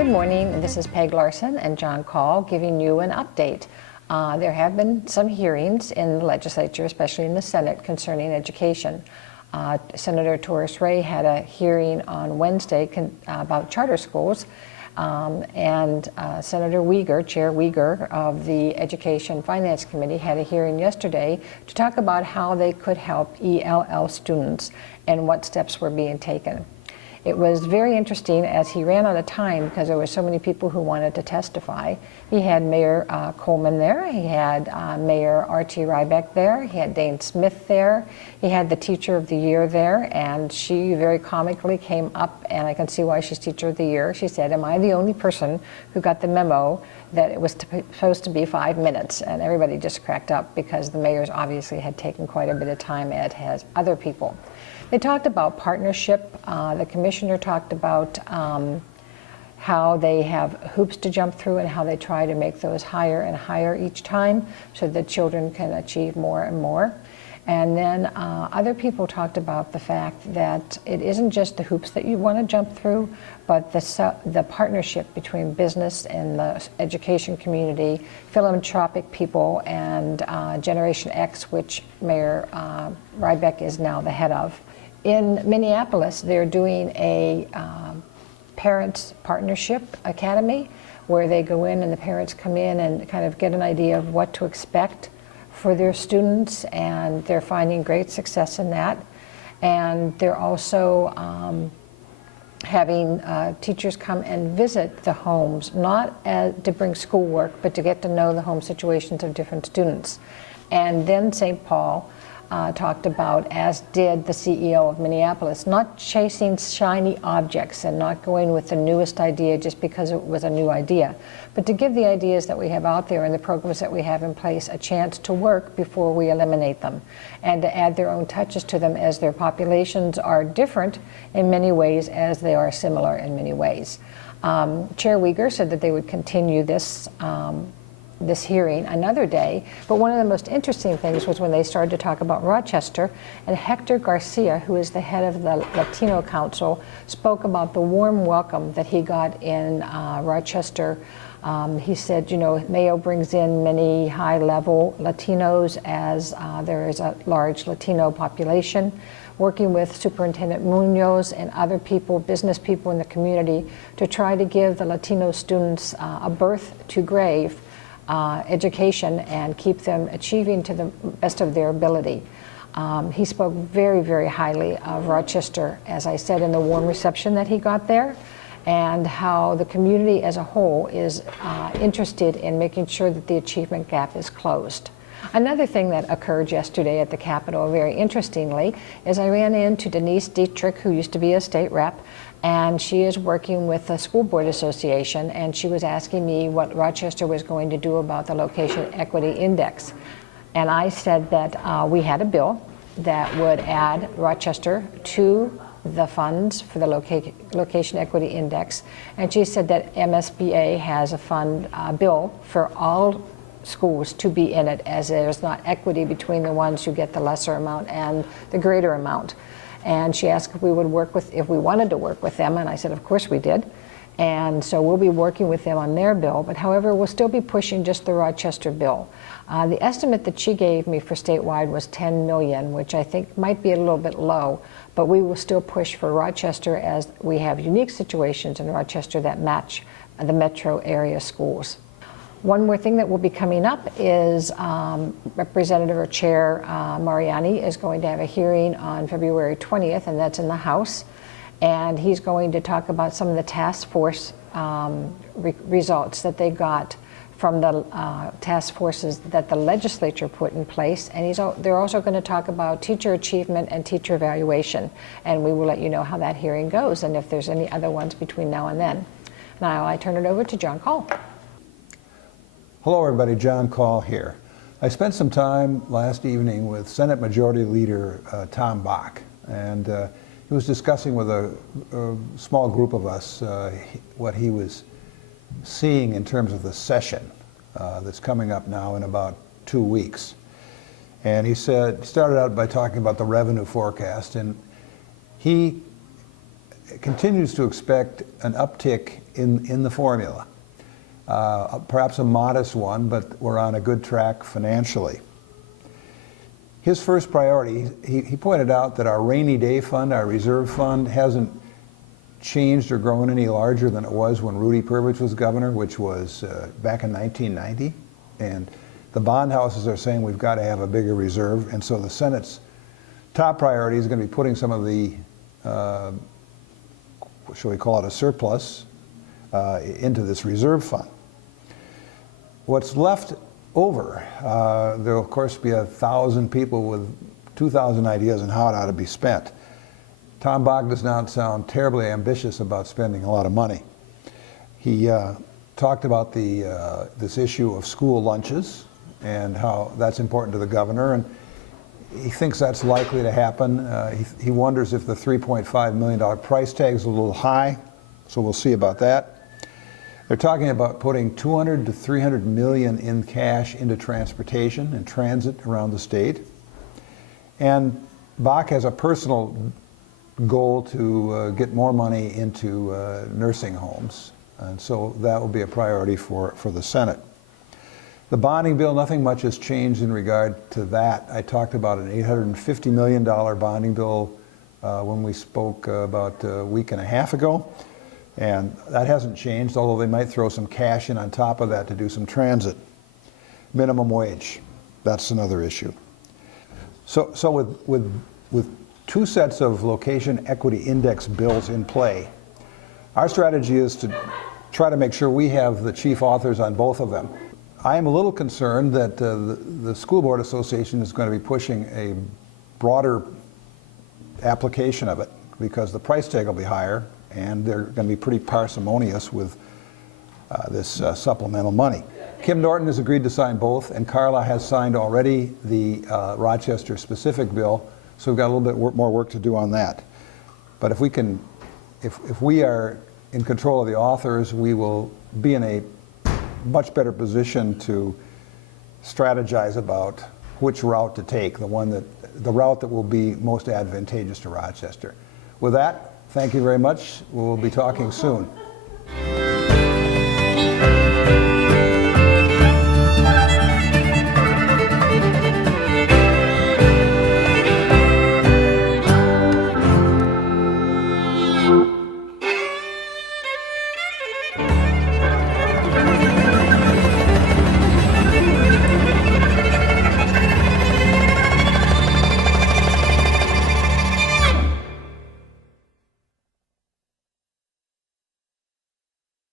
Good morning, this is Peg Larson and John Call giving you an update. There have been some hearings in the legislature, especially in the Senate, concerning education. Senator Torres Ray had a hearing on Wednesday about charter schools, and Senator Uyghur, Chair Uyghur of the Education Finance Committee, had a hearing yesterday to talk about how they could help ELL students and what steps were being taken. It was very interesting as he ran out of time because there were so many people who wanted to testify. He had Mayor Coleman there, he had Mayor R.T. Rybeck there, he had Dane Smith there, he had the Teacher of the Year there, and she very comically came up, and I can see why she's Teacher of the Year. She said, "Am I the only person who got the memo that it was supposed to be 5 minutes?" And everybody just cracked up because the mayors obviously had taken quite a bit of time, as has other people. They talked about partnership. The commissioner talked about how they have hoops to jump through and how they try to make those higher and higher each time so that children can achieve more and more. And then other people talked about the fact that it isn't just the hoops that you want to jump through, but the partnership between business and the education community, philanthropic people, and Generation X, which Mayor Rybeck is now the head of. In Minneapolis, they're doing a Parents Partnership Academy where they go in and the parents come in and kind of get an idea of what to expect for their students, and they're finding great success in that. And they're also having teachers come and visit the homes, not to bring schoolwork, but to get to know the home situations of different students. And then St. Paul talked about, as did the CEO of Minneapolis, not chasing shiny objects and not going with the newest idea just because it was a new idea, but to give the ideas that we have out there and the programs that we have in place a chance to work before we eliminate them, and to add their own touches to them as their populations are different in many ways as they are similar in many ways. Chair Uyghur said that they would continue this hearing another day, but one of the most interesting things was when they started to talk about Rochester, and Hector Garcia, who is the head of the Latino Council, spoke about the warm welcome that he got in Rochester. He said, you know, Mayo brings in many high-level Latinos as there is a large Latino population. Working with Superintendent Munoz and other people, business people in the community, to try to give the Latino students a birth to grave education and keep them achieving to the best of their ability. He spoke very, very highly of Rochester, as I said, in the warm reception that he got there, and how the community as a whole is interested in making sure that the achievement gap is closed. Another thing that occurred yesterday at the Capitol, very interestingly, is I ran into Denise Dietrich, who used to be a state rep, and she is working with the School Board Association, and she was asking me what Rochester was going to do about the Location Equity Index. And I said that we had a bill that would add Rochester to the funds for the Location Equity Index, and she said that MSBA has a bill for all schools to be in it, as there's not equity between the ones who get the lesser amount and the greater amount. And she asked if we would work with, if we wanted to work with them, and I said of course we did. And so we'll be working with them on their bill, but however we'll still be pushing just the Rochester bill. The estimate that she gave me for statewide was 10 million, which I think might be a little bit low, but we will still push for Rochester, as we have unique situations in Rochester that match the metro area schools. One more thing that will be coming up is Representative or Chair Mariani is going to have a hearing on February 20th, and that's in the House. And he's going to talk about some of the task force results that they got from the task forces that the legislature put in place. And they're also going to talk about teacher achievement and teacher evaluation. And we will let you know how that hearing goes and if there's any other ones between now and then. Now I turn it over to John Call. Hello everybody, John Call here. I spent some time last evening with Senate Majority Leader Tom Bach, and he was discussing with a small group of us what he was seeing in terms of the session that's coming up now in about 2 weeks. And he started out by talking about the revenue forecast, and he continues to expect an uptick in the formula. Perhaps a modest one, but we're on a good track financially. His first priority, he pointed out that our rainy day fund, our reserve fund, hasn't changed or grown any larger than it was when Rudy Purvich was governor, which was back in 1990. And the bond houses are saying we've got to have a bigger reserve, and so the Senate's top priority is going to be putting some of the, shall we call it a surplus, into this reserve fund. What's left over, there will of course be 1,000 people with 2,000 ideas on how it ought to be spent. Tom Bach does not sound terribly ambitious about spending a lot of money. He talked about this issue of school lunches and how that's important to the governor, and he thinks that's likely to happen. He wonders if the $3.5 million price tag is a little high, so we'll see about that. They're talking about putting $200 to $300 million in cash into transportation and transit around the state. And Bach has a personal goal to get more money into nursing homes, and so that will be a priority for the Senate. The bonding bill, nothing much has changed in regard to that. I talked about an $850 million bonding bill when we spoke about a week and a half ago, and that hasn't changed, although they might throw some cash in on top of that to do some transit. Minimum wage, that's another issue. So with two sets of location equity index bills in play, our strategy is to try to make sure we have the chief authors on both of them. I am a little concerned that the School Board Association is going to be pushing a broader application of it because the price tag will be higher and they're going to be pretty parsimonious with this supplemental money. Kim Norton has agreed to sign both, and Carla has signed already the Rochester specific bill, so we've got a little bit more work to do on that. But if we are in control of the authors, we will be in a much better position to strategize about which route to take, the route that will be most advantageous to Rochester. With that, thank you very much. We'll be talking soon.